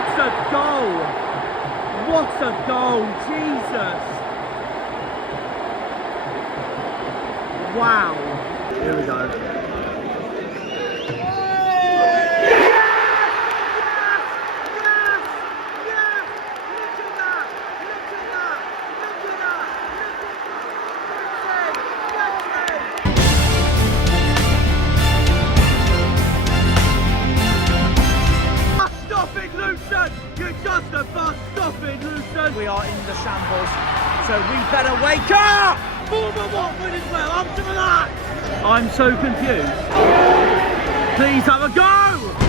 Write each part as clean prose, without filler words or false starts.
What a goal! What a goal, Jesus! Wow. Here we go. We are in the shambles, so we better wake up! Former Watford as well, up to that! I'm so confused. Please have a go!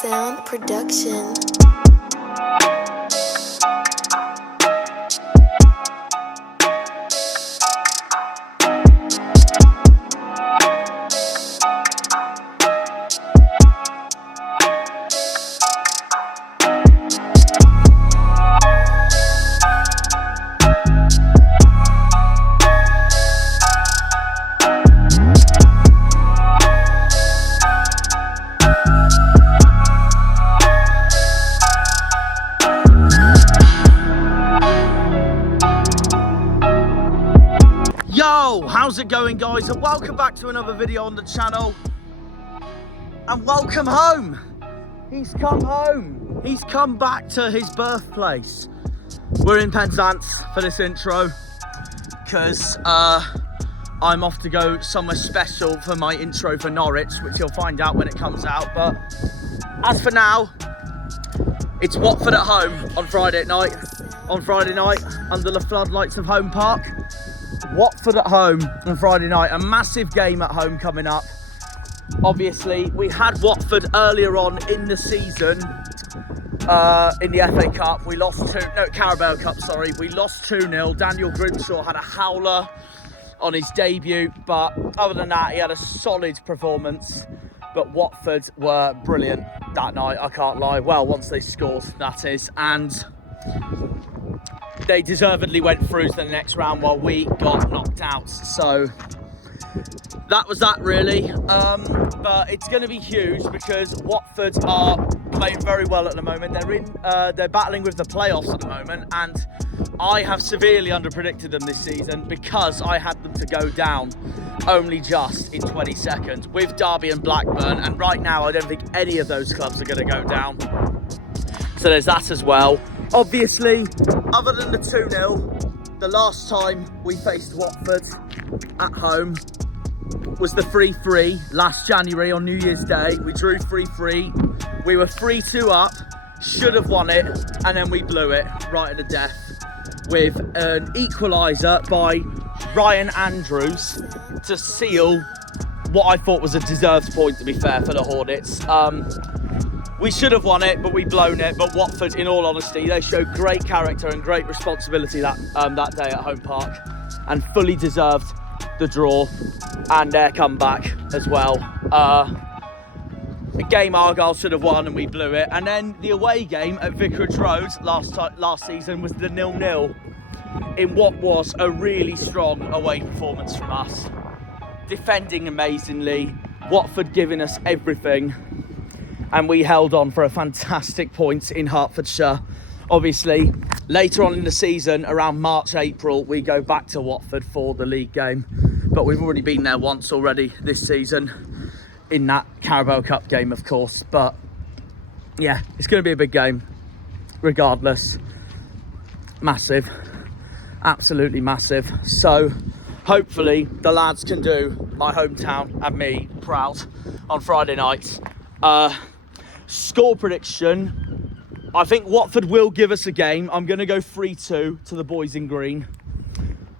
Sound Production. Yo, how's it going, guys? And welcome back to another video on the channel. And welcome home. He's come home. He's come back to his birthplace. We're in Penzance for this intro because I'm off to go somewhere special for my intro for Norwich, which you'll find out when it comes out. But as for now, it's Watford at home on Friday night. Under the floodlights of Home Park. Watford at home on Friday night. A massive game at home coming up. Obviously, we had Watford earlier on in the season in the FA Cup. We lost Carabao Cup, sorry. We lost 2-0. Daniel Grimshaw had a howler on his debut, but other than that, he had a solid performance. But Watford were brilliant that night, I can't lie. Well, once they scored, that is. And they deservedly went through to the next round while we got knocked out. So that was that, really. But it's going to be huge because Watford are playing very well at the moment. They're battling with the playoffs at the moment, and I have severely underpredicted them this season because I had them to go down only just in 20 seconds with Derby and Blackburn, and right now I don't think any of those clubs are going to go down. So there's that as well. Obviously, other than the 2-0, the last time we faced Watford at home was the 3-3 last January on New Year's Day. We drew 3-3. We were 3-2 up, should have won it, and then we blew it right at the death with an equaliser by Ryan Andrews to seal what I thought was a deserved point, to be fair, for the Hornets. We should have won it, but we blown it. But Watford, in all honesty, they showed great character and great responsibility that day at Home Park, and fully deserved the draw and their comeback as well. A game Argyle should have won and we blew it. And then the away game at Vicarage Road last season was the 0-0 in what was a really strong away performance from us. Defending amazingly, Watford giving us everything, and we held on for a fantastic point in Hertfordshire. Obviously, later on in the season, around March, April, we go back to Watford for the league game. But we've already been there once already this season, in that Carabao Cup game, of course. But yeah, it's going to be a big game, regardless. Massive, absolutely massive. So hopefully the lads can do my hometown and me proud on Friday night. Score prediction, I think Watford will give us a game. I'm going to go 3-2 to the boys in green.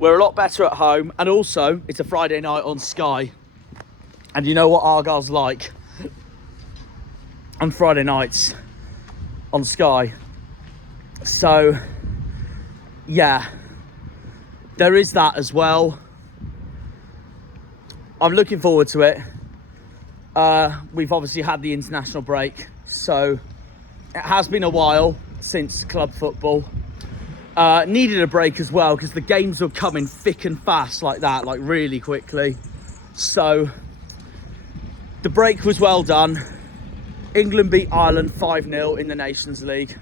We're a lot better at home, and also it's a Friday night on Sky, and you know what Argyle's like on Friday nights on Sky. So yeah, there is that as well. I'm looking forward to it. We've obviously had the international break, so it has been a while since club football. Needed a break as well because the games were coming thick and fast like that, like really quickly. So the break was well done. England beat Ireland 5-0 in the Nations League.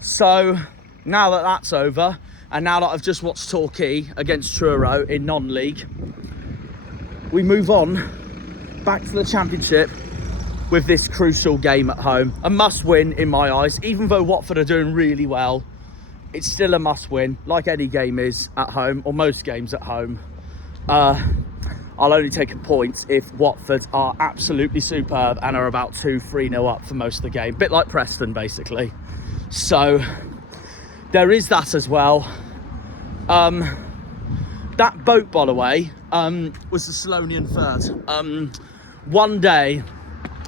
So now that that's over, and now that I've just watched Torquay against Truro in non-league, we move on back to the Championship with this crucial game at home. A must-win in my eyes. Even though Watford are doing really well, it's still a must-win, like any game is at home, or most games at home. I'll only take a point if Watford are absolutely superb and are about 2-3-0 up for most of the game. Bit like Preston, basically. So there is that as well. That boat, by the way, was the Salonian Third. One day,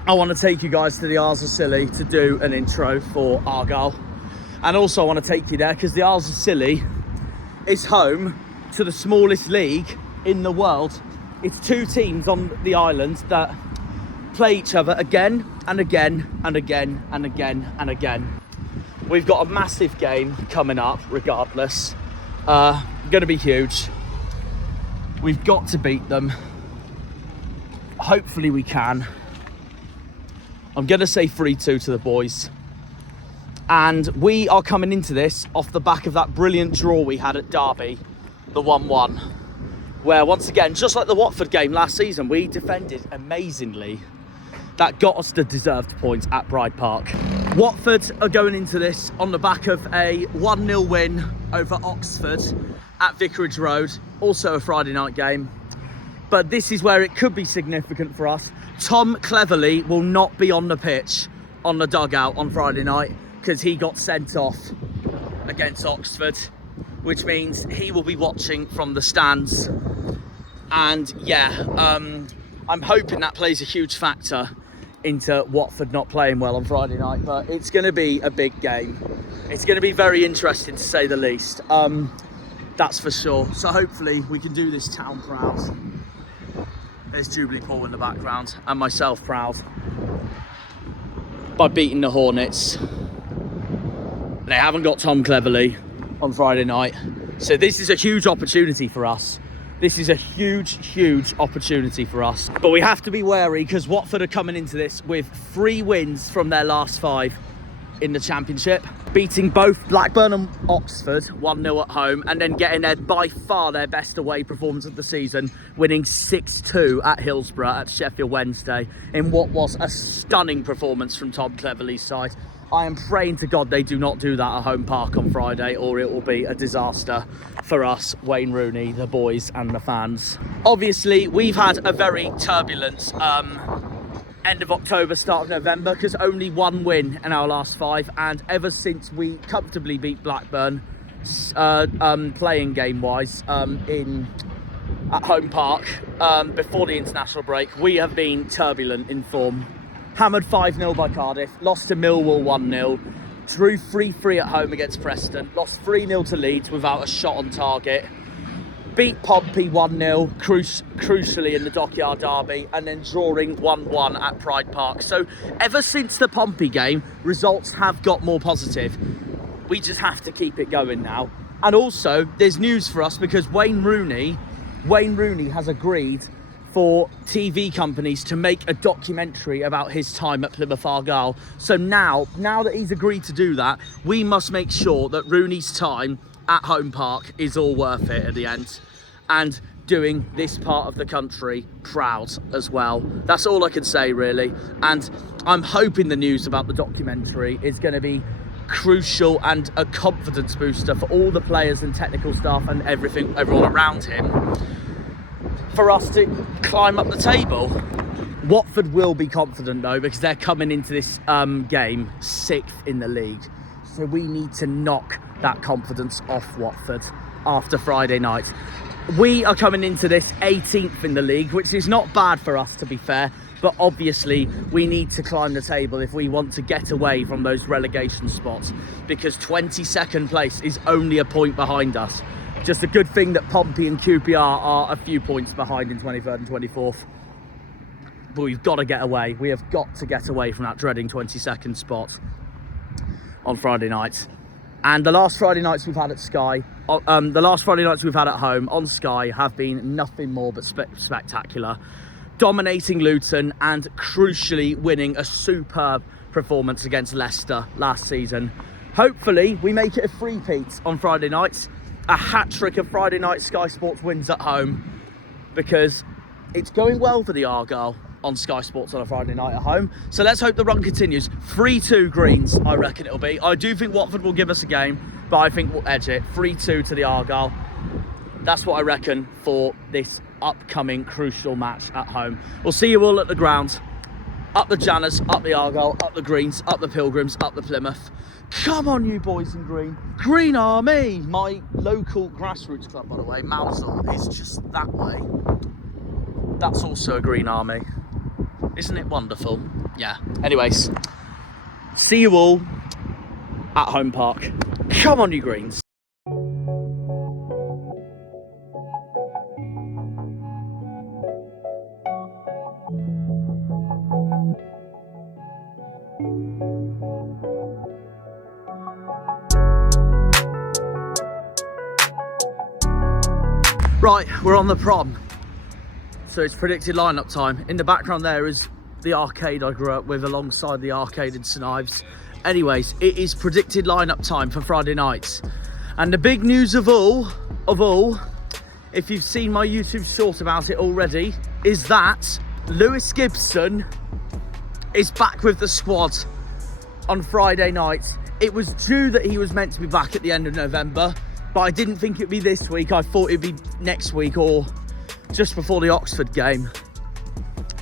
I want to take you guys to the Isles of Scilly to do an intro for Argyle. And also I want to take you there because the Isles of Scilly is home to the smallest league in the world. It's 2 teams on the island that play each other again and again and again and again and again. We've got a massive game coming up regardless. Going to be huge. We've got to beat them. Hopefully we can. I'm going to say 3-2 to the boys. And we are coming into this off the back of that brilliant draw we had at Derby, the 1-1. Where once again, just like the Watford game last season, we defended amazingly. That got us the deserved points at Pride Park. Watford are going into this on the back of a 1-0 win over Oxford at Vicarage Road. Also a Friday night game. But this is where it could be significant for us. Tom Cleverley will not be on the pitch, on the dugout on Friday night, because he got sent off against Oxford, which means he will be watching from the stands. And yeah, I'm hoping that plays a huge factor into Watford not playing well on Friday night, but it's going to be a big game. It's going to be very interesting to say the least. That's for sure. So hopefully we can do this town proud. There's Jubilee Pool in the background, and myself proud by beating the Hornets. They haven't got Tom Cleverley on Friday night, so this is a huge opportunity for us. This is a huge opportunity for us. But we have to be wary because Watford are coming into this with 3 wins from their last 5 in the Championship, beating both Blackburn and Oxford 1-0 at home, and then getting by far their best away performance of the season, winning 6-2 at Hillsborough at Sheffield Wednesday in what was a stunning performance from Tom Cleverley's side. I am praying to God they do not do that at Home Park on Friday, or it will be a disaster for us, Wayne Rooney, the boys and the fans. Obviously, we've had a very turbulent end of October, start of November, because only 1 win in our last 5, and ever since we comfortably beat Blackburn, playing game-wise, at Home Park, before the international break, we have been turbulent in form. Hammered 5-0 by Cardiff, lost to Millwall 1-0, drew 3-3 at home against Preston, lost 3-0 to Leeds without a shot on target, beat Pompey 1-0, crucially in the Dockyard Derby, and then drawing 1-1 at Pride Park. So ever since the Pompey game, results have got more positive. We just have to keep it going now. And also, there's news for us because Wayne Rooney has agreed for TV companies to make a documentary about his time at Plymouth Argyle. So now that he's agreed to do that, we must make sure that Rooney's time at Home Park is all worth it at the end, and doing this part of the country proud as well. That's all I can say really, and I'm hoping the news about the documentary is going to be crucial and a confidence booster for all the players and technical staff and everyone around him, for us to climb up the table. Watford will be confident though, because they're coming into this game 6th in the league, so we need to knock that confidence off Watford after Friday night. We are coming into this 18th in the league, which is not bad for us to be fair, but obviously we need to climb the table if we want to get away from those relegation spots, because 22nd place is only a point behind us. Just a good thing that Pompey and QPR are a few points behind in 23rd and 24th. But we've got to get away. We have got to get away from that dreading 22nd spot on Friday night. And the last Friday nights we've had at Sky, the last Friday nights we've had at home on Sky have been nothing more but spectacular. Dominating Luton and crucially winning a superb performance against Leicester last season. Hopefully we make it a three-peat on Friday nights. A hat-trick of Friday night Sky Sports wins at home, because it's going well for the Argyle on Sky Sports on a Friday night at home. So let's hope the run continues. 3-2 Greens, I reckon it'll be. I do think Watford will give us a game, but I think we'll edge it. 3-2 to the Argyle. That's what I reckon for this upcoming crucial match at home. We'll see you all at the ground. Up the Janners, up the Argyle, up the Greens, up the Pilgrims, up the Plymouth. Come on, you boys in green. Green Army! My local grassroots club, by the way, Mousel, is just that way. That's also a Green Army. Isn't it wonderful? Yeah. Anyways, see you all at Home Park. Come on, you Greens. Right, we're on the prom. So it's predicted lineup time. In the background there is the arcade I grew up with alongside the arcade in St Ives. Anyways, it is predicted lineup time for Friday nights. And the big news of all, if you've seen my YouTube short about it already, is that Lewis Gibson is back with the squad on Friday night. It was due that he was meant to be back at the end of November, but I didn't think it'd be this week. I thought it'd be next week or just before the Oxford game.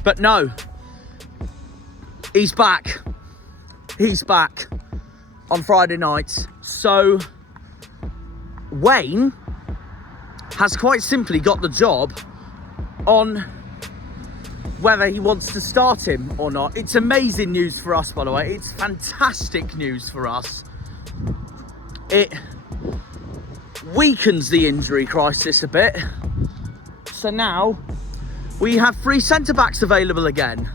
But no, he's back. He's back on Friday nights. So Wayne has quite simply got the job on whether he wants to start him or not. It's amazing news for us, by the way. It's fantastic news for us. It weakens the injury crisis a bit. So now we have 3 centre-backs available again.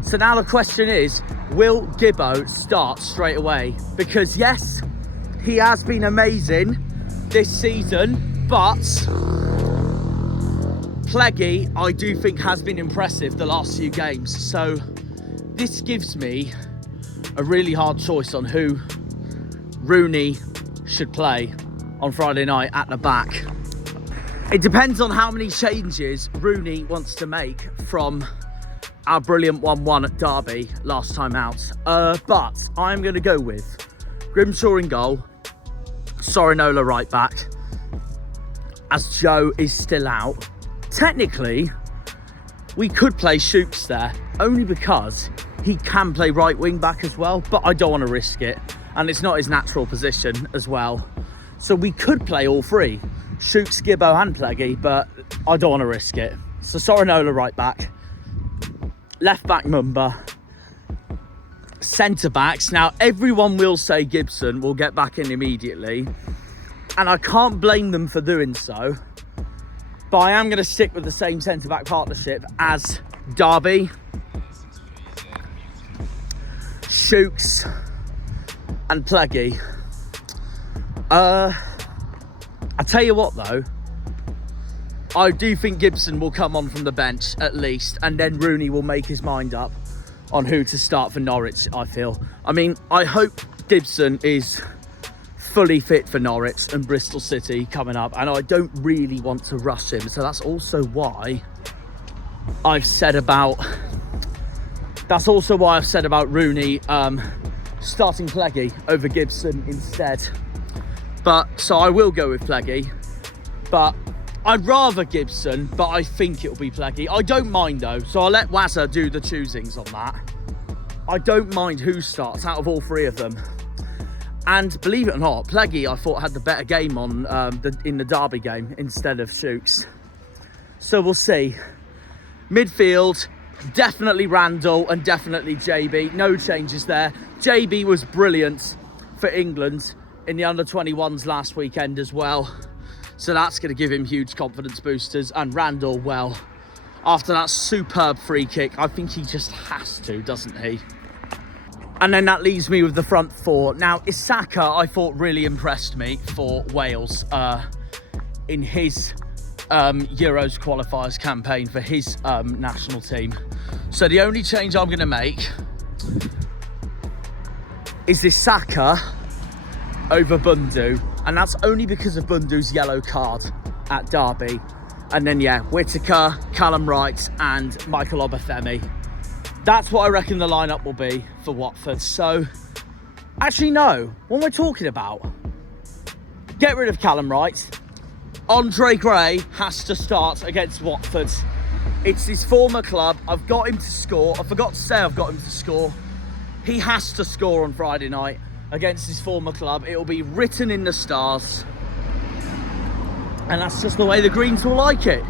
So now the question is, will Gibbo start straight away? Because yes, he has been amazing this season, but Pleggy, I do think, has been impressive the last few games. So this gives me a really hard choice on who Rooney should play on Friday night at the back. It depends on how many changes Rooney wants to make from our brilliant 1-1 at Derby last time out. But I'm going to go with Grimshaw in goal, Sorinola right back, as Joe is still out. Technically, we could play Shooks there, only because he can play right wing back as well, but I don't want to risk it. And it's not his natural position as well. So we could play all 3, Shooks, Gibbo and Pleggy, but I don't want to risk it. So Sorinola right back, left back Mumba, centre backs. Now everyone will say Gibson will get back in immediately, and I can't blame them for doing so, but I am going to stick with the same centre back partnership as Derby. Shooks and Pleggy. I tell you what though, I do think Gibson will come on from the bench at least, and then Rooney will make his mind up on who to start for Norwich, I feel. I mean, I hope Gibson is fully fit for Norwich and Bristol City coming up, and I don't really want to rush him. So that's also why I've said about Rooney starting Pleggy over Gibson instead. But so I will go with Pleggy, but I'd rather Gibson, but I think it'll be Pleggy. I don't mind though, so I'll let Wazza do the choosings on that. I don't mind who starts out of all 3 of them. And believe it or not, Pleggy I thought had the better game on in the Derby game instead of Shooks. So we'll see. Midfield, definitely Randall and definitely JB. No changes there. JB was brilliant for England in the under-21s last weekend as well. So that's going to give him huge confidence boosters. And Randall, well, after that superb free kick, I think he just has to, doesn't he? And then that leaves me with the front 4. Now, Isaka, I thought really impressed me for Wales in his Euros qualifiers campaign for his national team. So the only change I'm going to make is Isaka over Bundu, and that's only because of Bundu's yellow card at Derby. And then yeah, Whittaker, Callum Wright and Michael Obafemi. That's what I reckon the lineup will be for Watford. So actually no, what am I talking about? Get rid of Callum Wright. Andre Gray has to start against Watford. It's his former club. I've got him to score. I forgot to say I've got him to score. He has to score on Friday night against his former club. It will be written in the stars. And that's just the way the Greens will like it.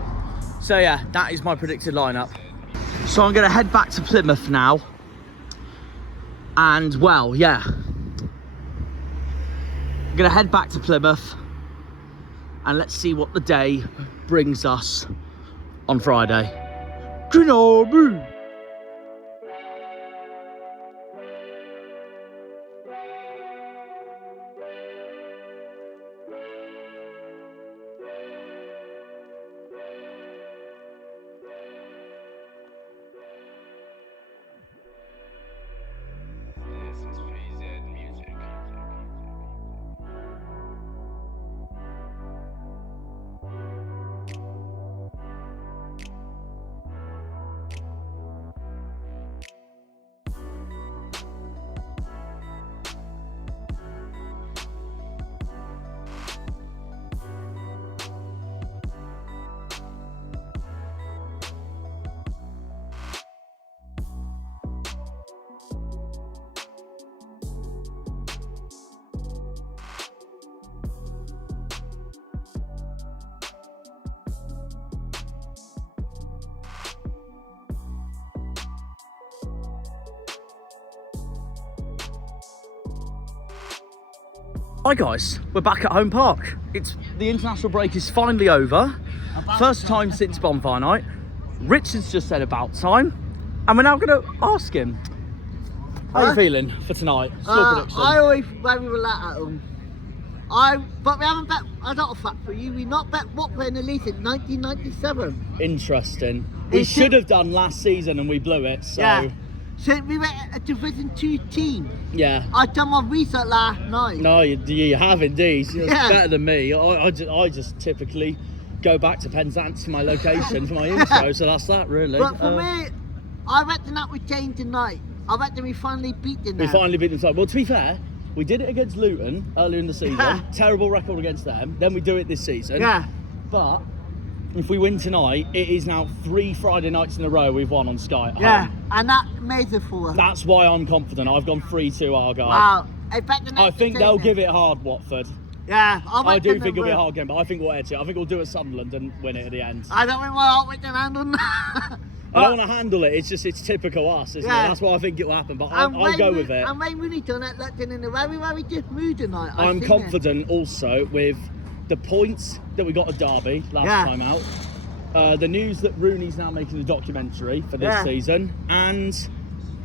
So yeah, that is my predicted lineup. So I'm going to head back to Plymouth now. And, well, yeah. I'm going to head back to Plymouth. And let's see what the day brings us on Friday. Kenobi! Hi guys, we're back at home park. The international break is finally over. First time since bonfire night. Richard's just said about time, and we're now going to ask him. How are you feeling for tonight? Score prediction. I always, when we were at home, but we haven't bet, I got a fact for you, we not bet Watford in the league in 1997. Interesting. We should have done last season and we blew it, so... Yeah. So we were a Division 2 team. Yeah. I done my research last night. No, you have indeed. You're Yeah. better than me. I just typically go back to Penzance for my location for my intro, so that's that really. But for me, I reckon that would change tonight. I reckon we finally beat them. We finally beat them tonight. Well, to be fair, we did it against Luton earlier in the season. Yeah. Terrible record against them. Then we do it this season. Yeah. But if we win tonight, it is now 3 Friday nights in a row we've won on Sky at Yeah, home. and that's amazing for us. That's why I'm confident. I've gone 3-2 Argyle. Wow. I think they'll give it hard, Watford. Yeah, I do think it'll be a hard game, but I think we'll edge it. I think we'll do it Sunderland and win it at the end. I don't think we're out with the handle. I don't want to handle it. It's typical us, isn't it? That's why I think it will happen. But I'll go with it. And Wayne Rooney done it, looked in the very good mood tonight. I'm confident also with the points that we got at Derby last time out. The news that Rooney's now making a documentary for this season, and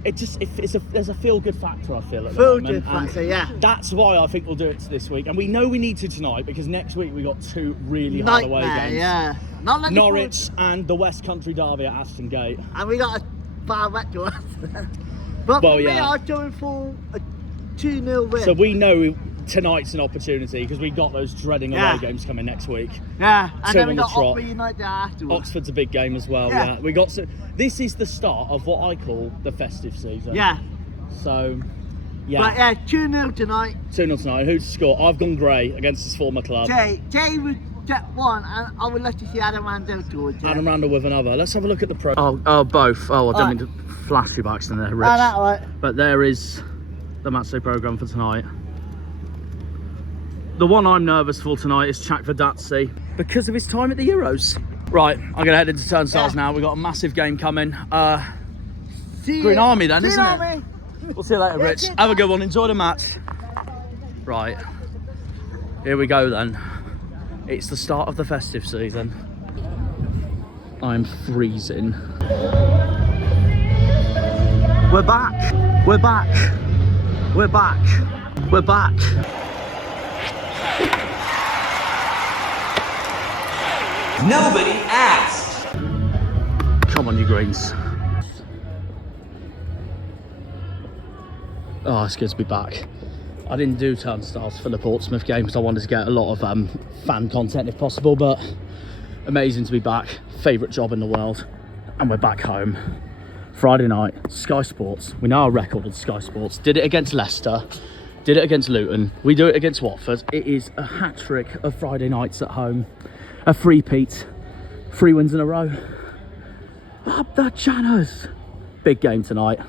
there's a feel-good factor, I feel, at the moment. Feel-good factor, yeah. That's why I think we'll do it this week, and we know we need to tonight because next week we got 2 really hard away games. Yeah. Norwich and the West Country Derby at Ashton Gate. And we got a far back to us. But for me, I'm going for a 2-0 win. So we know tonight's an opportunity because we got those dreading away games coming next week. Yeah, and then we got trot. Oxford United afterwards. Oxford's a big game as well. Yeah, we got this is the start of what I call the festive season. Yeah. So, yeah. But yeah, 2-0 tonight. 2-0 tonight. Who's to score? I've gone Gray against his former club. Jay would get one, and I would like to see Adam Randall towards it. Adam Randall with another. Let's have a look at the pro. Oh, both. Oh, I don't mean to flash you back in there, Rich. Right. But there is the matchday programme for tonight. The one I'm nervous for tonight is Chak Verdatsi because of his time at the Euros. Right, I'm going to head into turnstiles now. We've got a massive game coming. Green Army then, isn't it? We'll see you later, Rich. Have a good one. Enjoy the match. Right, here we go then. It's the start of the festive season. I'm freezing. We're back. We're back. We're back. We're back. Nobody asked. Come on, you greens. Oh, it's good to be back. I didn't do turnstiles for the Portsmouth game because I wanted to get a lot of fan content if possible, but amazing to be back. Favourite job in the world. And we're back home. Friday night, Sky Sports. We know our record at Sky Sports. Did it against Leicester. Did it against Luton. We do it against Watford. It is a hat-trick of Friday nights at home. A three-peat. 3 wins in a row. Up the Janners. Big game tonight.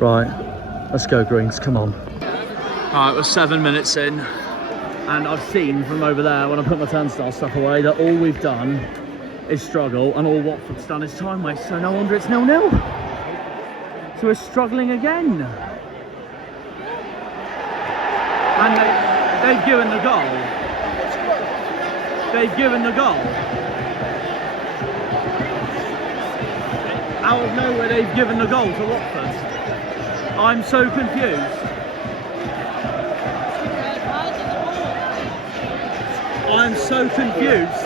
Right, let's go Greens, come on. Alright, we're 7 minutes in, and I've seen from over there when I put my turnstile stuff away that all we've done is struggle, and all Watford's done is time waste, so no wonder it's 0-0. So we're struggling again. And they've given the goal. They've given the goal. Out of nowhere, they've given the goal to Watford. I'm so confused. I'm so confused.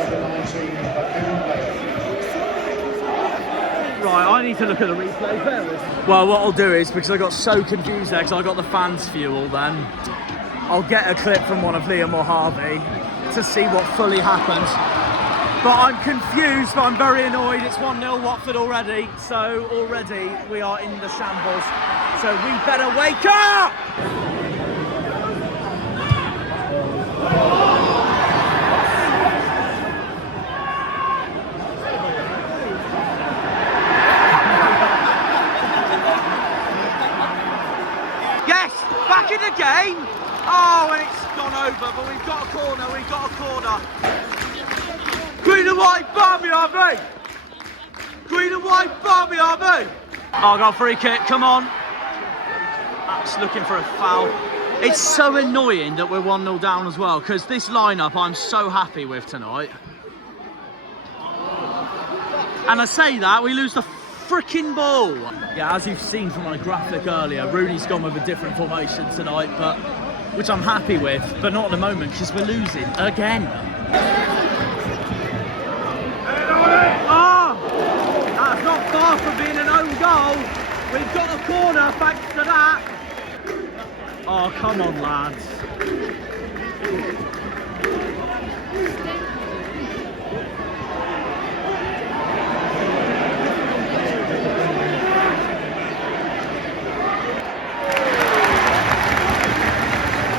Right, I need to look at the replay. Well, what I'll do is, because I got so confused there, because I got the fans' fuel then, I'll get a clip from one of Liam or Harvey to see what fully happened. But I'm confused, but I'm very annoyed. It's 1-0 Watford already, so already we are in the shambles. So we better wake up! Yes, back in the game. Oh, and it's gone over, but we've got a corner, we've got a corner. Green and white, Barmy RB! Green and white, Barmy RB! Argyle free kick, come on. That's looking for a foul. It's so annoying that we're 1-0 down as well, because this lineup I'm so happy with tonight. And I say that, we lose the freaking ball. Yeah, as you've seen from my graphic earlier, Rooney's gone with a different formation tonight, but which I'm happy with, but not at the moment because we're losing again. Oh, that's not far from being an own goal. We've got a corner thanks to that. Oh, come on, lads.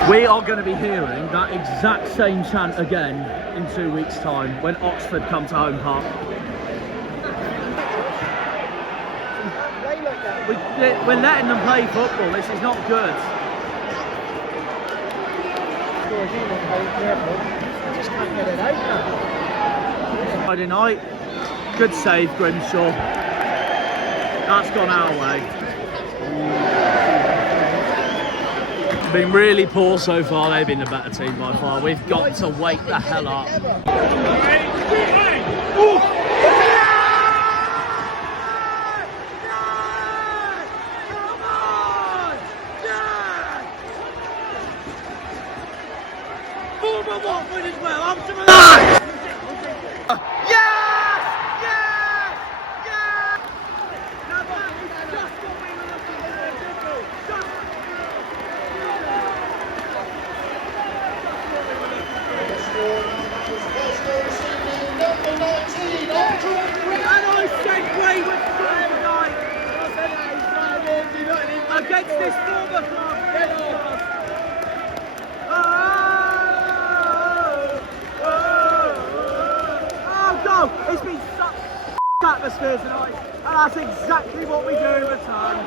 We are going to be hearing that exact same chant again in 2 weeks' time when Oxford come to home park. We're letting them play football. This is not good. Friday night, good save, Grimshaw. That's gone our way. Been really poor so far. They've been the better team by far. We've got to wake the hell up. Against this former club. Oh, go! It's been such atmosphere tonight, and that's exactly what we do in return.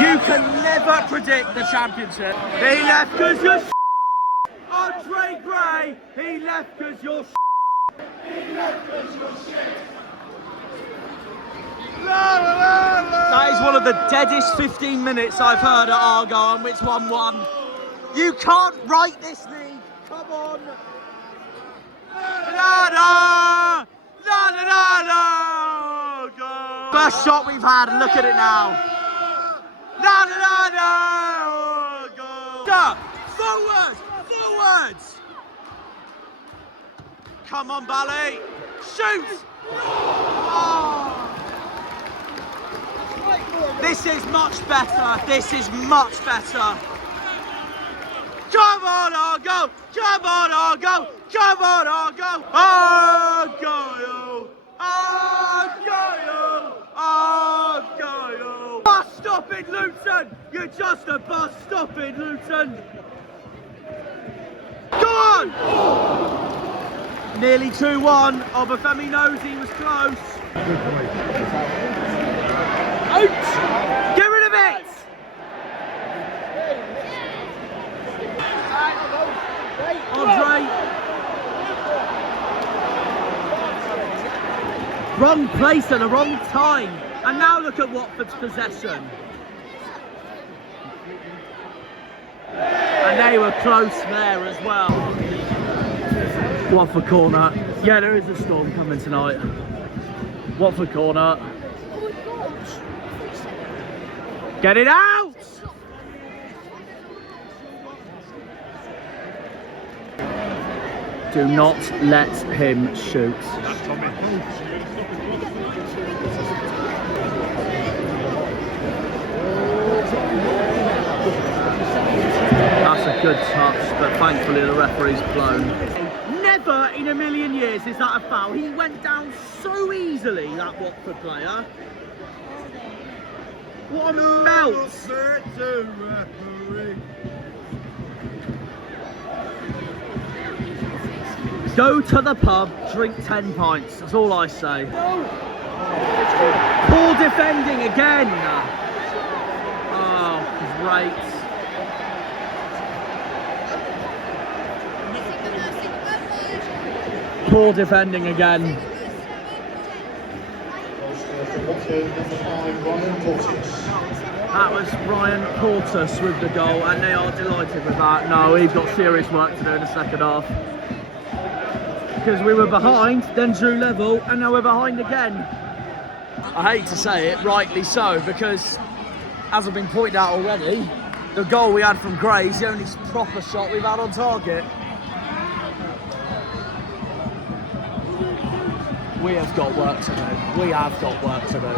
You can never predict the championship. He left because you're Andre Gray, he left because you're He left because you're shit. That is one of the deadest 15 minutes I've heard at Argyle, and which 1-1. You can't write this league. Come on. La-da! La-da-da-da! Go! First shot we've had, and look at it now. La-da-da-da! Go! Forward! Forwards! Come on, Bally. Shoot! Oh. This is much better. This is much better. Come on, Argo! Come on, Argo! Come on, Argo! Argo! Argo! Argo! Bus stopping, Luton! You're just a bus stopping, Luton! Go on! Nearly 2-1. Obafemi knows he was close. Get rid of it! Andre. Wrong place at the wrong time. And now look at Watford's possession. And they were close there as well. Watford corner. Yeah, there is a storm coming tonight. Watford corner. Get it out! Do not let him shoot. That's a good touch, but thankfully the referee's blown. Never in a million years is that a foul. He went down so easily, that Watford player. What a melt! Go to the pub, drink 10 pints. That's all I say. Poor defending again. Oh, great. Poor defending again. That was Ryan Portis with the goal, and they are delighted with that. No, we've got serious work to do in the second half. Because we were behind, then drew level, and now we're behind again. I hate to say it, rightly so, because as I've been pointed out already, the goal we had from Gray is the only proper shot we've had on target. We have got work to do. We have got work to do.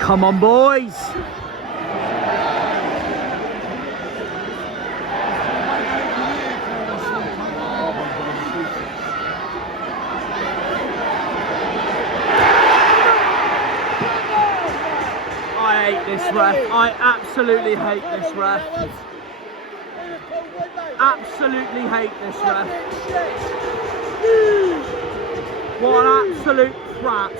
Come on, boys! I hate this ref. I absolutely hate this ref. Absolutely hate this ref. What an absolute prat.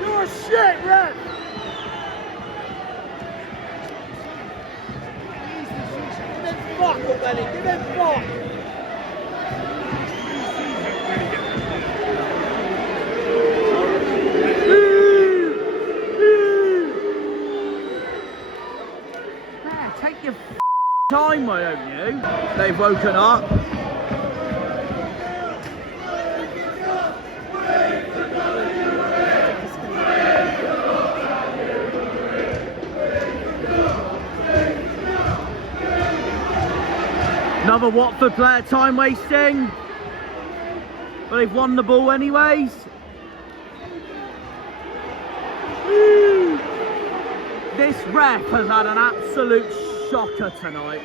You're a shit ref. Fuck already, give him fuck! There, take your time, why don't you? They've woken up. Another Watford player time wasting, but they've won the ball anyways. This ref has had an absolute shocker tonight.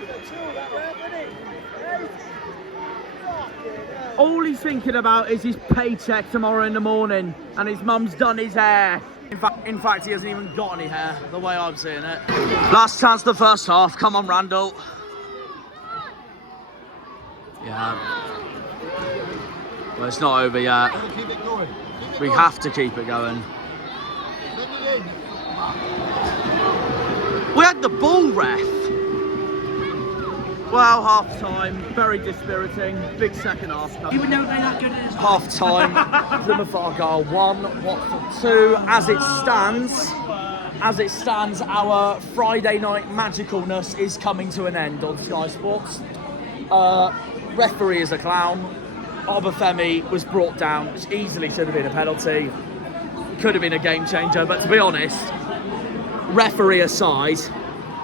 All he's thinking about is his paycheck tomorrow in the morning, and his mum's done his hair. In fact, he hasn't even got any hair, the way I'm seeing it. Last chance the first half. Come on, Randall. Yeah. Well, it's not over yet. Keep it going. We have to keep it going. We had the ball, ref. Well, half time, very dispiriting. Big second half. Even though they're not good at Half time, Plymouth Argyle 1, Watford 2. As it stands, our Friday night magicalness is coming to an end on Sky Sports. Referee is a clown. Obafemi was brought down, which easily should have been a penalty. Could have been a game changer, but to be honest, referee aside,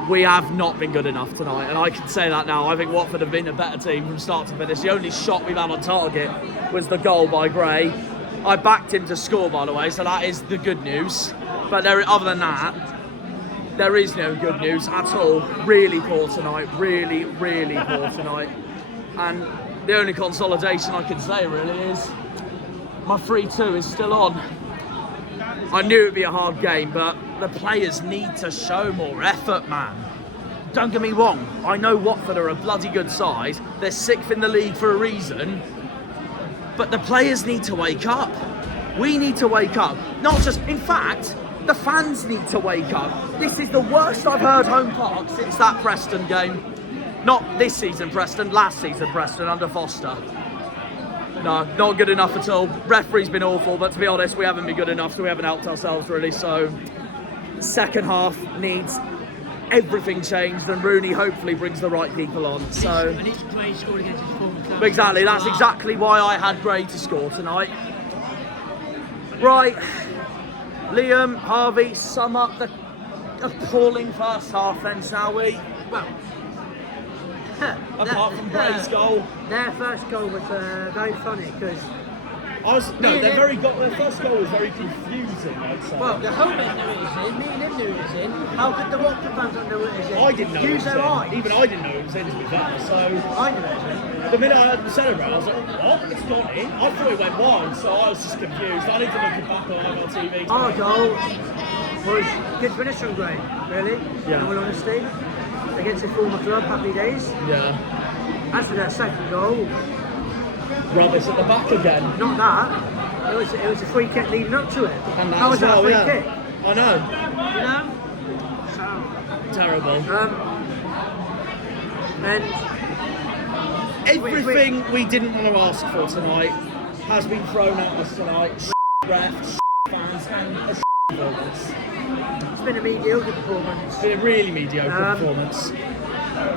we have not been good enough tonight, and I can say that now. I think Watford have been a better team from start to finish. The only shot we've had on target was the goal by Gray. I backed him to score, by the way, so that is the good news. But other than that, there is no good news at all. Really poor tonight. Really, really poor tonight. And The only consolidation I can say really is my 3-2 is still on. I knew it'd be a hard game, but the players need to show more effort, man. Don't get me wrong, I know Watford are a bloody good side. They're 6th in the league for a reason. But the players need to wake up. We need to wake up. Not just, in fact, the fans need to wake up. This is the worst I've heard Home Park since that Preston game. Not this season Preston, last season Preston under Foster. No, not good enough at all. Referee's been awful, but to be honest, we haven't been good enough, so we haven't helped ourselves really. So, second half needs everything changed, and Rooney hopefully brings the right people on. So, and each player scored against his former club. Exactly, that's exactly why I had Gray to score tonight. Right, Liam, Harvey, sum up the appalling first half then, shall we? Well, Apart from Gray's goal. their first goal was very funny because their first goal was very confusing, I'd say. well, the home end knew it was in, me and him knew it was in. How could the Watford fans not know it was in? I didn't know it Use was their in. eyes. Even I didn't know it was in, to be fair. So I knew it was in. the minute I heard the celebrate, I was like, what? It's gone in? I thought it went wide, so I was just confused. I need to look it back on TV. Our goal was good finish from Gray, really, Yeah. in all honesty. Against his former club, happy days. Yeah. As for that second goal, Rubbish at the back again. not that. It was a free kick leading up to it. And that How was as that a well, free yeah. kick? I know. You know? So, Terrible. and Everything we didn't want to ask for tonight has been thrown at us tonight. Refs, fans, and a performance. it's been a mediocre performance. It's been a really mediocre performance.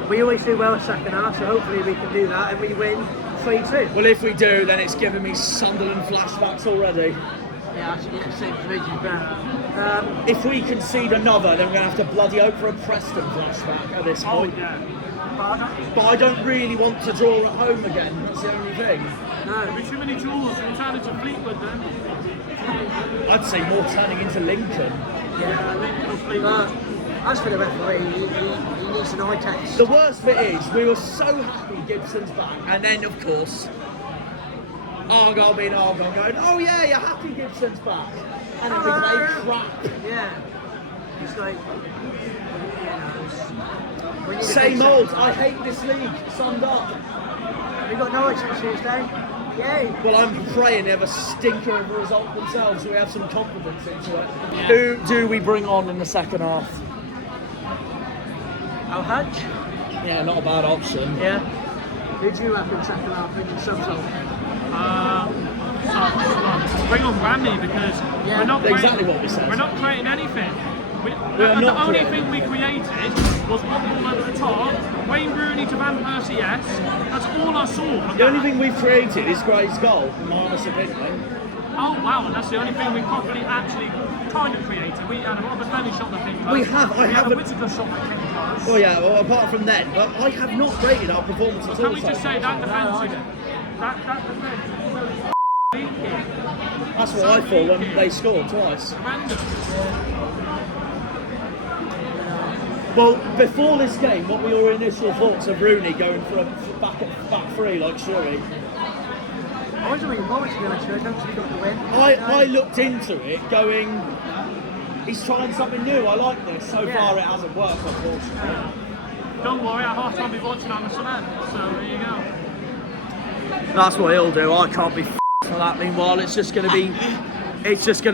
We always do well second half, so hopefully we can do that and we win 3-2. Well, if we do, then it's giving me Sunderland flashbacks already. Yeah, actually, yeah, same as Reggie Brown. If we concede another, then we're going to have to bloody hope for a Preston flashback at this point. But I don't really want to draw at home again, that's the only thing. No. There's too many draws. We'll turn into Fleetwood then. I'd say more turning into Lincoln. But as for the referee, he needs an eye test. The worst bit is, we were so happy Gibson's back, and then of course, Argyle being Argyle going, oh yeah, you're happy Gibson's back. And then we play crap. Yeah. It's like, we need a Same big old, second I half. hate this league, summed up. We got Norwich on Tuesday. Yay. Well, I'm praying they have a stinker of a result themselves so we have some confidence into it. Who do we bring on in the second half? Al Hajj? Yeah, not a bad option. Yeah. Who do you reckon second half in the subs on? Bring on Grammy because Yeah, we're not exactly creating, what we said. We're not creating anything. are The not only creating. thing we created was one ball over the top. Wayne Rooney to Van Persie, yes. That's all I saw. The only thing we've created is Gray's goal, in my honest opinion. Oh wow, and that's the only thing we properly actually kind of created. We had a Robert Benny shot that came close. We have, I We had a haven't- Whittaker shot that came close. Well, yeah, well, apart from then, but I have not rated our performance at all. Can we just so say far. that defence is that defence is That's what I thought when they scored twice. horrendous. Well, before this game, what were your initial thoughts of Rooney going for a back three like Shuri? I wasn't really bothered to be honest with you. I don't think he got the win. I looked into it going, he's trying something new, I like this. So Yeah. far it hasn't worked, unfortunately. Don't worry, at half time we're watching on the cement. So there you go. That's what he'll do, I can't be for that. Meanwhile, it's just going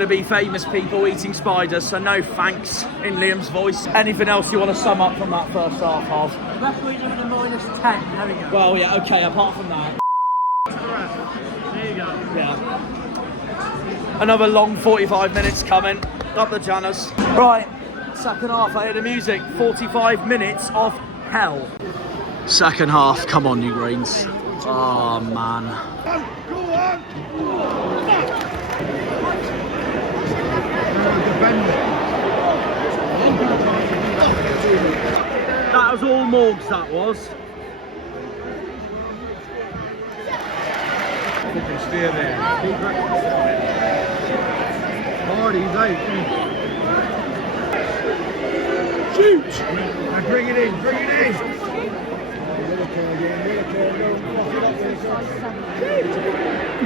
to be famous people eating spiders, so no thanks in Liam's voice. Anything else you want to sum up from that first half of? The referee given a -10. There we go. Well, yeah, okay, apart from that. There you go. Yeah. Another long 45 minutes coming. Up the Janners. Right, second half, I hear the music. 45 minutes of hell. Second half, come on, you Greens. Oh, man. That was all Morgs, that was. Steer there. Hardy's out. Shoot! Now bring it in, bring it in!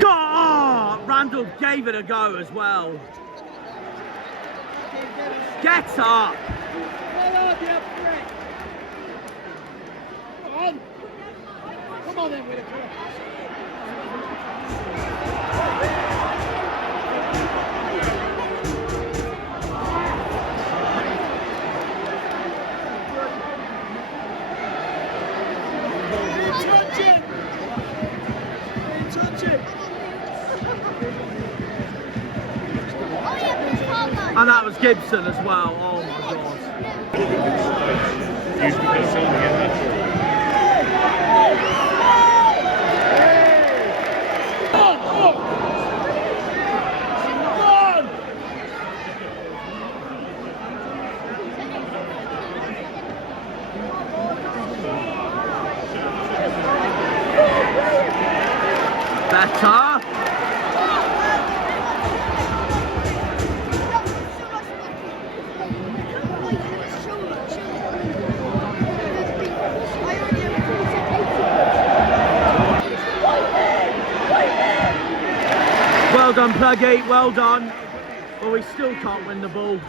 God! Randall gave it a go as well. Get up! Come on then with it. And that was Gibson as well. Oh my God. Better. Well done, Pluggy, well done. But we still can't win the ball.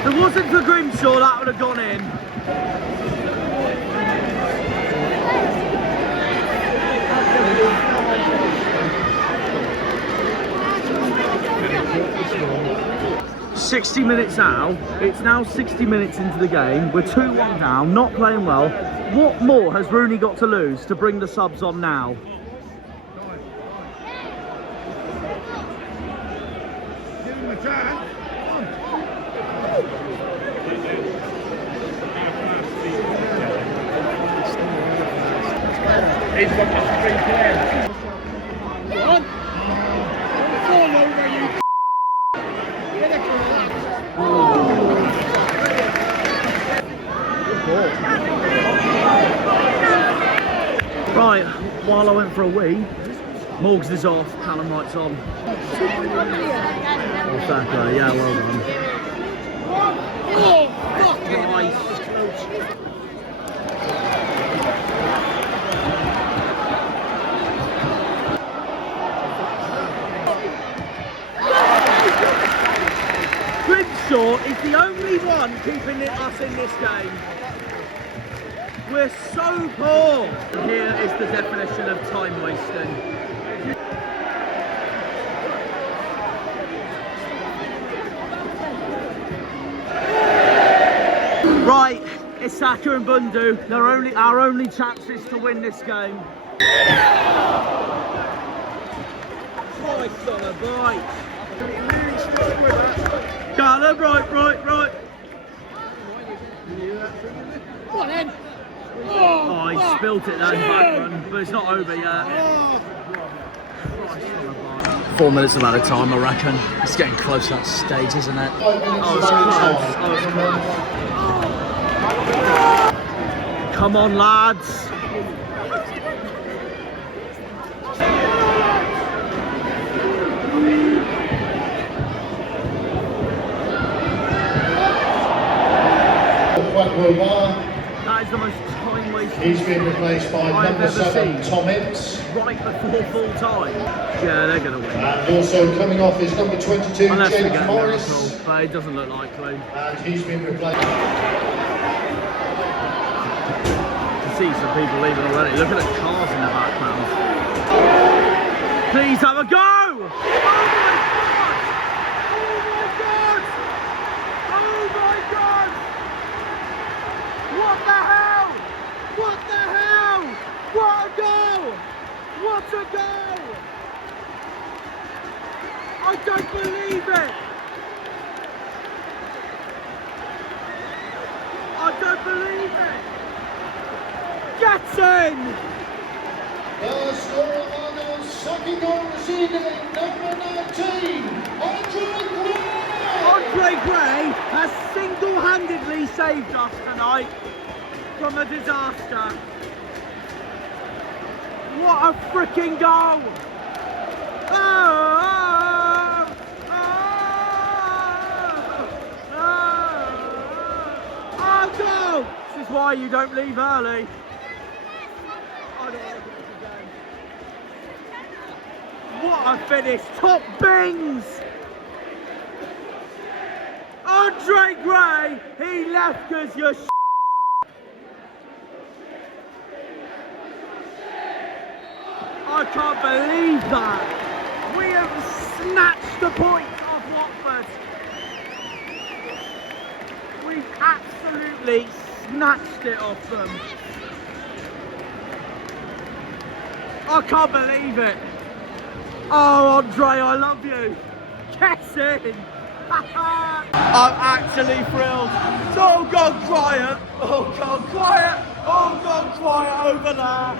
If it wasn't for Grimshaw, that would have gone in. "60 minutes now, it's now 60 minutes into the game, we're 2-1 down, not playing well. What more has Rooney got to lose to bring the subs on now?" Give him a chance. He's got just 3 players. What? It's all over you. Get it for that. Right, while I went for a wee, Morgs is off, Callum Wright's on. Osaka, yeah, well done. Nice. Grimshaw is the only one keeping us in this game. We're so poor. Here is the definition of time wasting. Right, it's Saka and Bundu. They're our only chances to win this game. Christ on a bike. Got him, right. Come on then. Oh, he spilt it that back run, but it's not over yet. 4 minutes of added time, I reckon. It's getting close to that stage, isn't it? Oh, it's close. Come on, lads. That is the most time wasted. He's been replaced by number 7, seen. Tom Ince. Right before full time. Yeah, they're going to win. And also coming off is number 22, Unless we James get a Morris. miracle, but it doesn't look likely. And he's been replaced. I can see some people leaving already. Look at the cars in the background. Please have a go! Oh my God! Oh my God! What the hell? What the hell? What a goal! What a goal! I don't believe it! I don't believe it! Get in! The score on the second goal receiving number 19, Argyle Way. Andre Gray has single-handedly saved us tonight from a disaster. What a freaking goal! Oh, goal! This is why you don't leave early. What a finish! Top bings! Andre Gray, he left us your I can't believe that! We have snatched the point off Watford! We absolutely snatched it off them! I can't believe it! Oh, Andre, I love you! Get in! I'm actually thrilled! Oh God, quiet! Oh God, quiet! Oh God, quiet over there!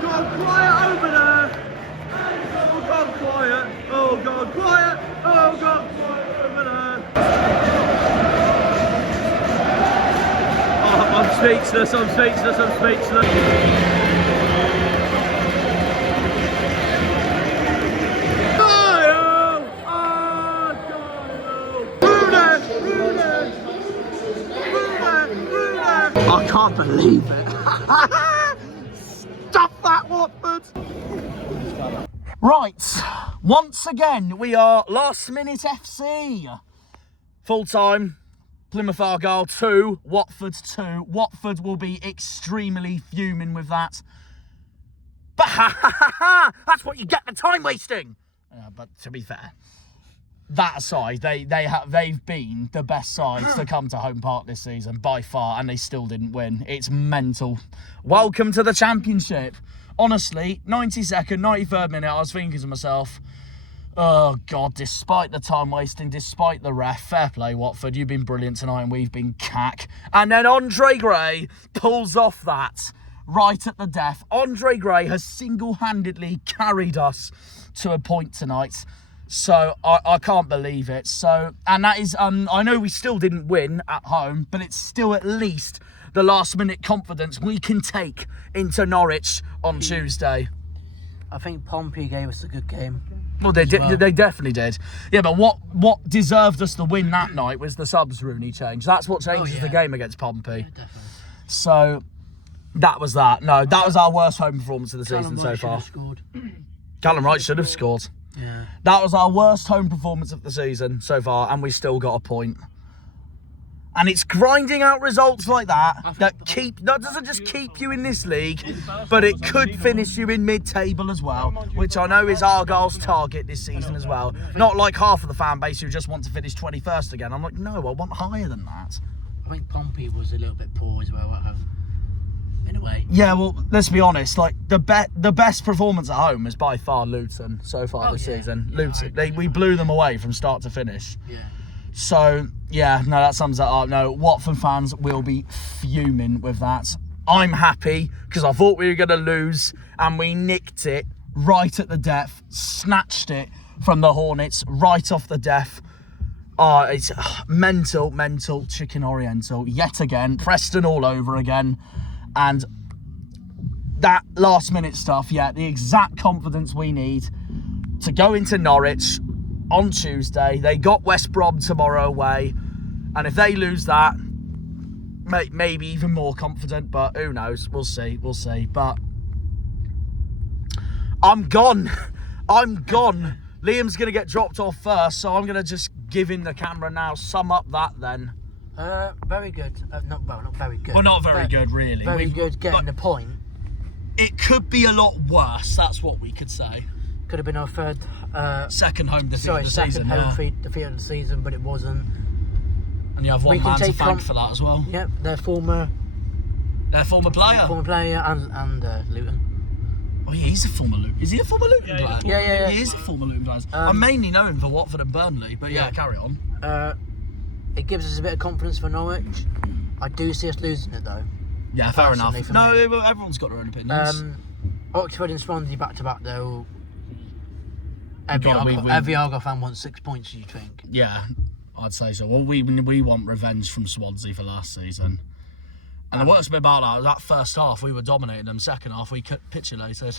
God, quiet over there! Oh God, quiet! Oh God, quiet! Oh God, quiet over there! Oh, I'm speechless, I'm speechless, I'm speechless. I can't believe it. Stop that, Watford. Right, once again, we are last minute FC. Full time, Plymouth Argyle 2, Watford 2. Watford will be extremely fuming with that. But that's what you get for time wasting. But to be fair, that aside, they've been the best sides to come to Home Park this season by far, and they still didn't win. It's mental. Welcome to the Championship. Honestly, 92nd, 93rd minute, I was thinking to myself, oh God, despite the time wasting, despite the ref, fair play Watford, you've been brilliant tonight and we've been cack. And then Andre Gray pulls off that right at the death. Andre Gray has single-handedly carried us to a point tonight. So I can't believe it. So, and that is, I know we still didn't win at home, but it's still at least the last minute confidence we can take into Norwich on Tuesday. I think Pompey gave us a good game. Well, they definitely did. Yeah, but what deserved us the win that night was the subs Rooney change. That's what changes the game against Pompey. Yeah, so that was that. No, that was our worst home performance of the season so far. Callum Wright should have scored. Yeah. That was our worst home performance of the season so far, and we still got a point. And it's grinding out results like that that doesn't just keep you in this league, but it could finish you in mid-table as well, which I know is Argyle's target this season as well. Not like half of the fan base who just want to finish 21st again. I'm like, no, I want higher than that. I think Pompey was a little bit poor as well, in a way. Yeah, well, let's be honest. Like the best performance at home is by far Luton so far this season. Yeah, Luton, we blew them away from start to finish. Yeah. So yeah, no, that sums that up. No, Watford fans will be fuming with that. I'm happy because I thought we were going to lose, and we nicked it right at the death, snatched it from the Hornets right off the death. Oh, it's mental, chicken oriental yet again. Preston all over again. And that last minute stuff, yeah, the exact confidence we need to go into Norwich on Tuesday. They got West Brom tomorrow away, and if they lose that, maybe even more confident, but who knows, we'll see, but I'm gone. Liam's going to get dropped off first, so I'm going to just give him the camera now. Sum up that then. Very good. Not very good. Well, not very good, really. Very good getting the point. It could be a lot worse, that's what we could say. Could have been our second home defeat of the season. Second home defeat of the season, but it wasn't. And you have one man to thank for that as well. Yep, their former player. Former player and Luton. Oh, yeah, he's a former Luton. Is he a former Luton player? Yeah. He is a former Luton player. I mainly know him for Watford and Burnley, but yeah, carry on. It gives us a bit of confidence for Norwich. I do see us losing it though. Yeah, fair enough. No, everyone's got their own opinions. Oxford and Swansea back to back though. Every Argyle fan wants 6 points, you think? Yeah, I'd say so. Well, we want revenge from Swansea for last season. And the worst bit about that first half, we were dominating them. Second half, we capitulated.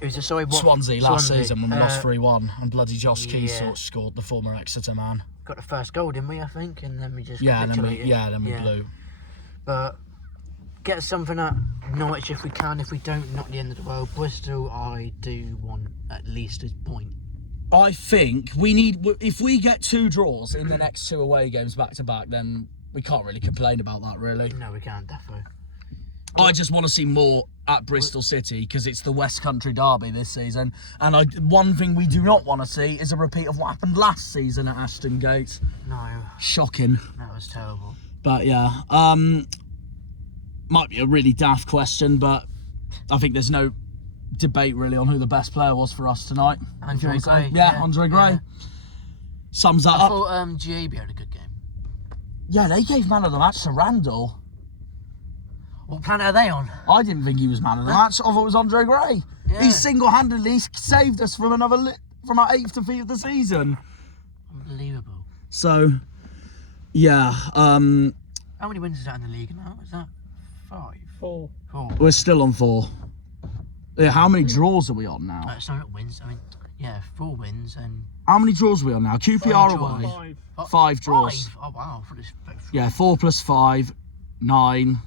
Who's the Swansea last season when we lost 3-1, and bloody Josh Key scored, the former Exeter man. got the first goal, didn't we? I think, and then we just Yeah, and then we capitulated. blew. But get something at Norwich if we can. If we don't, not the end of the world. Bristol, I do want at least a point. I think we need, if we get 2 draws in the next 2 away games back to back, then we can't really complain about that, really. No, we can't, definitely. I just want to see more at Bristol City because it's the West Country derby this season. And one thing we do not want to see is a repeat of what happened last season at Ashton Gate. No, Shocking. that was terrible. But yeah, might be a really daft question, but I think there's no debate really on who the best player was for us tonight. Andre Gray. Yeah, Andre Gray. Yeah. Sums that I up. thought GAB had a good game. Yeah, they gave man of the match to Randall. What planet are they on? I didn't think he was man of the match. I thought it was Andre Gray. Yeah. He single-handedly saved us from from our 8th defeat of the season. Unbelievable. So, yeah, How many wins is that in the league now? Is that 5? 4. 4. we're still on 4. Yeah, how many draws are we on now? Sorry, not wins. I mean, yeah, 4 wins and How many draws are we on now? QPR away. 5. 5 draws. 5. Oh wow, for this. Yeah, 4 plus 5, 9.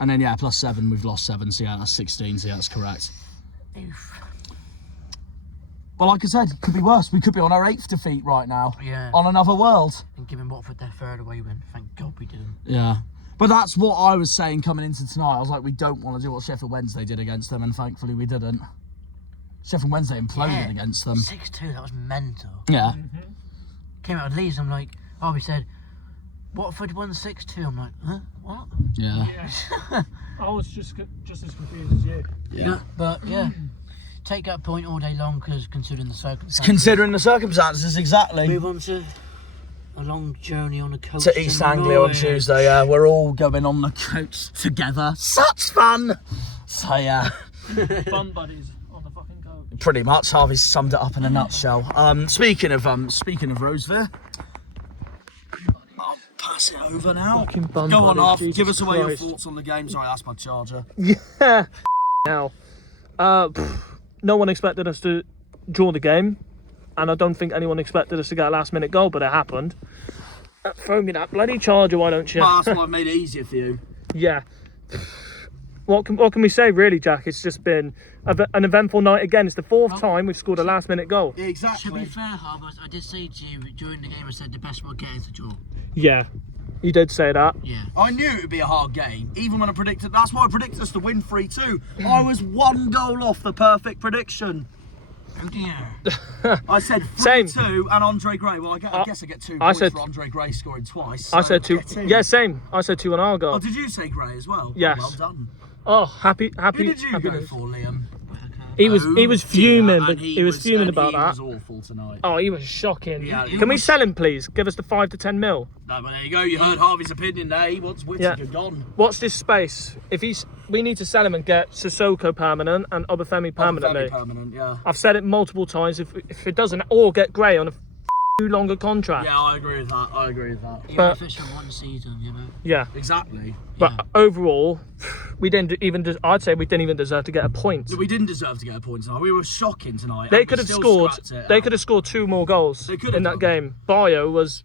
And then, yeah, plus 7, we've lost 7. So, yeah, that's 16. So, yeah, that's correct. Oof. But like I said, it could be worse. We could be on our 8th defeat right now. Yeah. On another world. And giving Watford their 3rd away win. Thank God we didn't. Yeah. But that's what I was saying coming into tonight. I was like, we don't want to do what Sheffield Wednesday did against them, and thankfully we didn't. Sheffield Wednesday imploded against them. 6-2, that was mental. Yeah. Came out of Leeds, I'm like, oh, we said, Watford won 6-2. I'm like, huh? What? Yeah. Yeah. I was just as confused as you. Yeah. But yeah, take that point all day long because considering the circumstances. Considering the circumstances, exactly. Move on to a long journey on a coach To East Anglia on Tuesday, yeah. We're all going on the coach together. Such fun! So, yeah. Fun buddies on the fucking coach. Pretty much, Harvey's summed it up in a nutshell. Speaking of Rosevere, I'll pass it over now. Fucking bum Go on, buddies, Harv. Jesus Give us away your Christ. thoughts on the game. Sorry, that's my charger. Yeah. Now, no one expected us to draw the game, and I don't think anyone expected us to get a last-minute goal, but it happened. Throw me that bloody charger, why don't you? Well, that's why I made it easier for you. Yeah. What can we say, really, Jack? It's just been an eventful night again. It's the 4th time we've scored a last-minute goal. Yeah, To be exactly. fair, Harbour, I did say to you during the game, I said the best we'll get is the draw. Yeah, you did say that. Yeah. I knew it would be a hard game, even when I predicted. That's why I predicted us to win 3-2. I was 1 goal off the perfect prediction. Oh dear. I said Same. 3-2 and Andre Gray. Well, I guess I get 2 I points said- for Andre Gray scoring twice. I so said 2. get in. Yeah, same. I said 2 on our goal. Oh, did you say Gray as well? Yes. Oh, well done. Oh, happy. Who did you happy go news. for, Liam? He was fuming. And He was fuming about he that. was awful tonight. Oh, he was shocking. Yeah, he Can we was- sell him, please? Give us the 5 to 10 mil. No, but there you go. You heard Harvey's opinion there. He wants Whittaker gone. What's this space? We need to sell him and get Sissoko permanent and Obafemi permanently. Very permanent, yeah. I've said it multiple times. If it doesn't, or get Gray on a longer contract. Yeah, I agree with that. Even But- if it's for 1 season, you know. Yeah. Exactly. But Yeah. overall, we didn't even. I'd say we didn't even deserve to get a point. We didn't deserve to get a point tonight. We were shocking tonight. They and could we have still scored. scrapped it They out. could have scored 2 more goals They could have in that done. game. Bayo was,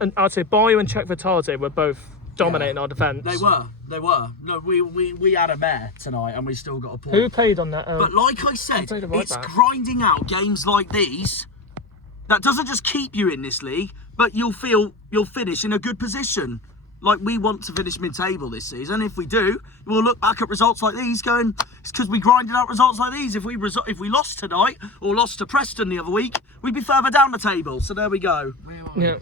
and I'd say Bayo and Chekvatadze were both dominating our defence. They were. No, we had a mare tonight and we still got a point. Who played on that? But like I said, played the right it's back. grinding out games like these that doesn't just keep you in this league, but you'll finish in a good position. Like we want to finish mid-table this season. If we do, we'll look back at results like these going, it's because we grinded out results like these. If we lost tonight or lost to Preston the other week, we'd be further down the table. So there we go. Where are Yeah.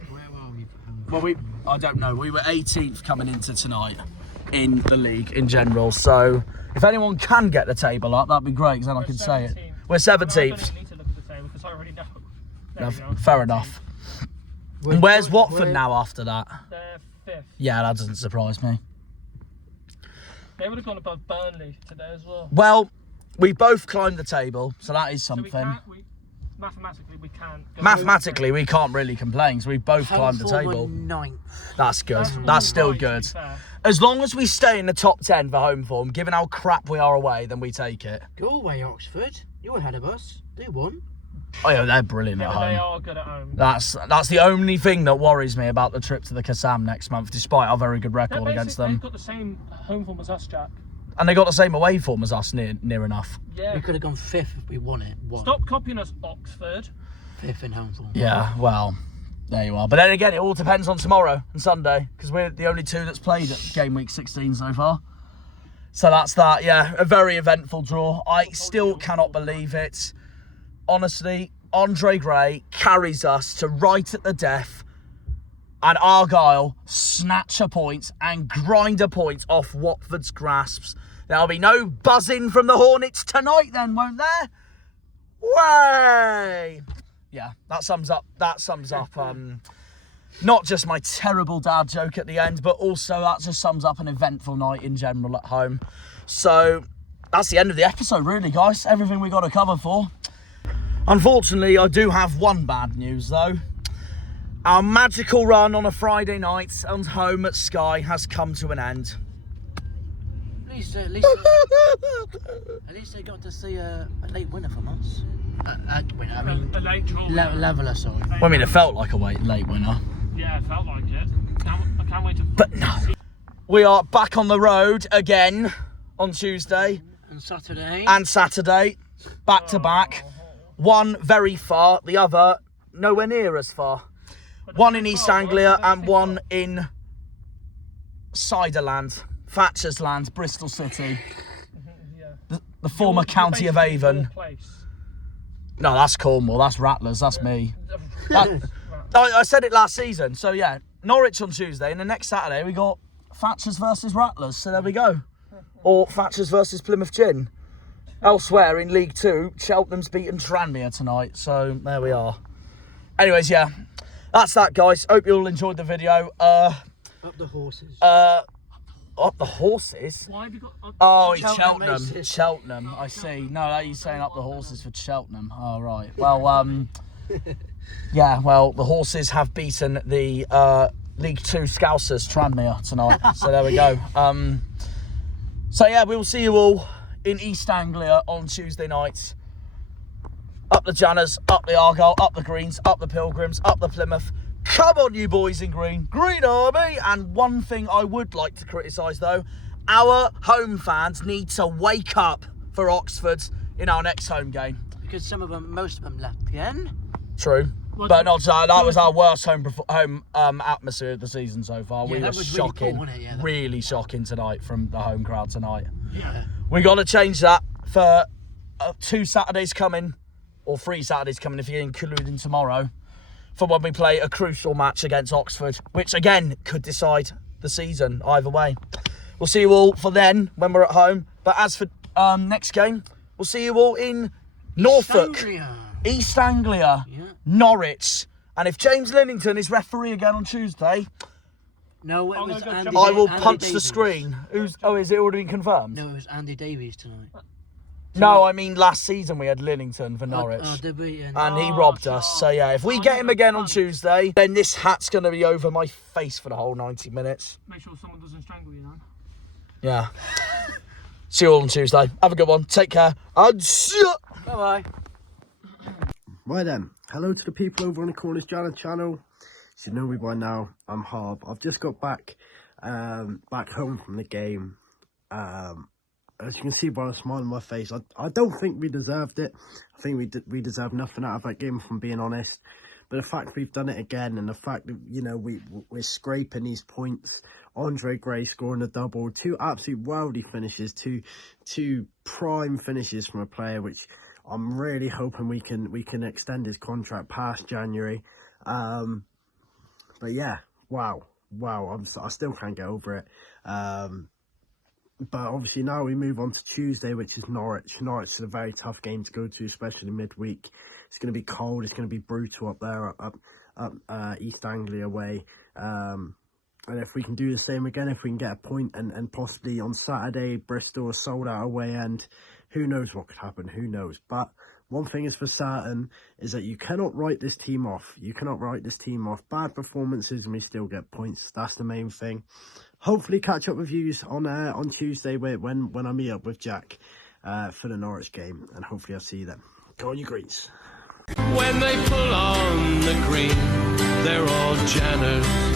we? Well, I don't know. We were 18th coming into tonight in the league in general. So if anyone can get the table up, that'd be great, because then I can say it. We're 17th. I need to look at the table because I already know. There No, we go. fair enough. And where's Watford now after that? They're 5th. Yeah, that doesn't surprise me. They would have gone above Burnley today as well. Well, we both climbed the table, so that is So something. mathematically we can't. Go Mathematically, we can't really complain, because we both climbed the table. 9th. That's good. That's That's still all right, to good. be fair. As long as we stay in the top 10 for home form, given how crap we are away, then we take it. Go away, Oxford. You're ahead of us. Do one. Oh yeah, they're brilliant at Yeah, they home. are good at home. That's the only thing that worries me about the trip to the Kassam next month, despite our very good record against them. They've got the same home form as us, Jack. And they got the same away form as us, near enough. Yeah. We could have gone 5th if we won it. Stop copying us, Oxford. 5th in home form. Yeah, well, there you are. But then again, it all depends on tomorrow and Sunday, because we're the only two that's played at game week 16 so far. So that's that, yeah, a very eventful draw. I still cannot believe it. Honestly, Andre Gray carries us to right at the death, and Argyle snatch a point and grind a point off Watford's grasps. There'll be no buzzing from the Hornets tonight then, won't there? Way! Yeah, that sums up not just my terrible dad joke at the end, but also that just sums up an eventful night in general at home. So that's the end of the episode really, guys. Everything we got to cover for. Unfortunately, I do have one bad news though. Our magical run on a Friday night and home at Sky has come to an end. At least they got to see a late winner from us. Winner, I mean, The late draw. leveler, sorry. Well, I mean, it felt like a late winner. Yeah, it felt like it. I can't wait to. But no. We are back on the road again on Tuesday And Saturday. and Saturday, back to back. One very far, the other nowhere near as far. One in East Anglia and one in Ciderland, Thatcher's Land, Bristol City. The former county of Avon. No, that's Cornwall, that's Rattlers, that's me. I said it last season, so yeah, Norwich on Tuesday, and the next Saturday we got Thatcher's versus Rattlers, so there we go. Or Thatcher's versus Plymouth Gin. Elsewhere in League 2, Cheltenham's beaten Tranmere tonight, so there we are. Anyways, yeah, that's that, guys. Hope you all enjoyed the video. Up the horses. Up the horses? Why have you got? Oh, it's Cheltenham, Cheltenham. mate. Cheltenham, I see. No, you're saying up the horses for Cheltenham. Oh, right. Well, yeah, well, the horses have beaten the League 2 Scousers, Tranmere, tonight. So there we go. So yeah, we will see you all in East Anglia on Tuesday night. Up the Janners, up the Argyle, up the Greens, up the Pilgrims, up the Plymouth. Come on, you boys in green. Green Army! And one thing I would like to criticise, though, our home fans need to wake up for Oxford in our next home game. Because most of them left again. True. But not that was our worst home atmosphere of the season so far. Yeah, we were that was really shocking, cool, wasn't it? Yeah, really shocking tonight from the home crowd tonight. Yeah. We got to change that for 2 Saturdays coming, or 3 Saturdays coming if you're including tomorrow, for when we play a crucial match against Oxford, which again could decide the season either way. We'll see you all for then when we're at home. But as for next game, we'll see you all in Norfolk, East Anglia, Yeah. Norwich. And if James Linnington is referee again on Tuesday, No, it I'm was gonna go Andy. jump I will Andy punch the Davies. screen. Is it already been confirmed? No, it was Andy Davies tonight. No, I mean last season we had Linnington for Norwich. Oh, did we? Yeah. And he robbed us. So yeah, if we get him again on Tuesday, then this hat's going to be over my face for the whole 90 minutes. Make sure someone doesn't strangle you now. Yeah. See you all on Tuesday. Have a good one. Take care. And see ya. Bye-bye. Right then, hello to the people over on the Cornish Janner channel. As you know me by now, I'm Harb. I've just got back home from the game. As you can see by the smile on my face, I don't think we deserved it. I think we deserved nothing out of that game, if I'm being honest. But the fact we've done it again, and the fact that, you know, we're scraping these points, Andre Gray scoring a double, 2 absolute worldy finishes, two prime finishes from a player, which I'm really hoping we can extend his contract past January. But yeah, wow, I still can't get over it. But obviously now we move on to Tuesday, which is Norwich. Norwich is a very tough game to go to, especially midweek. It's going to be cold. It's going to be brutal up there, up East Anglia way. And if we can do the same again, if we can get a point and possibly on Saturday, Bristol, a sold out away end, who knows what could happen, who knows. But one thing is for certain, is that you cannot write this team off. You cannot write this team off. Bad performances and we still get points. That's the main thing. Hopefully catch up with you on Tuesday when I meet up with Jack for the Norwich game. And hopefully I'll see you then. Go on you Greens. When they pull on the green, they're all Janners.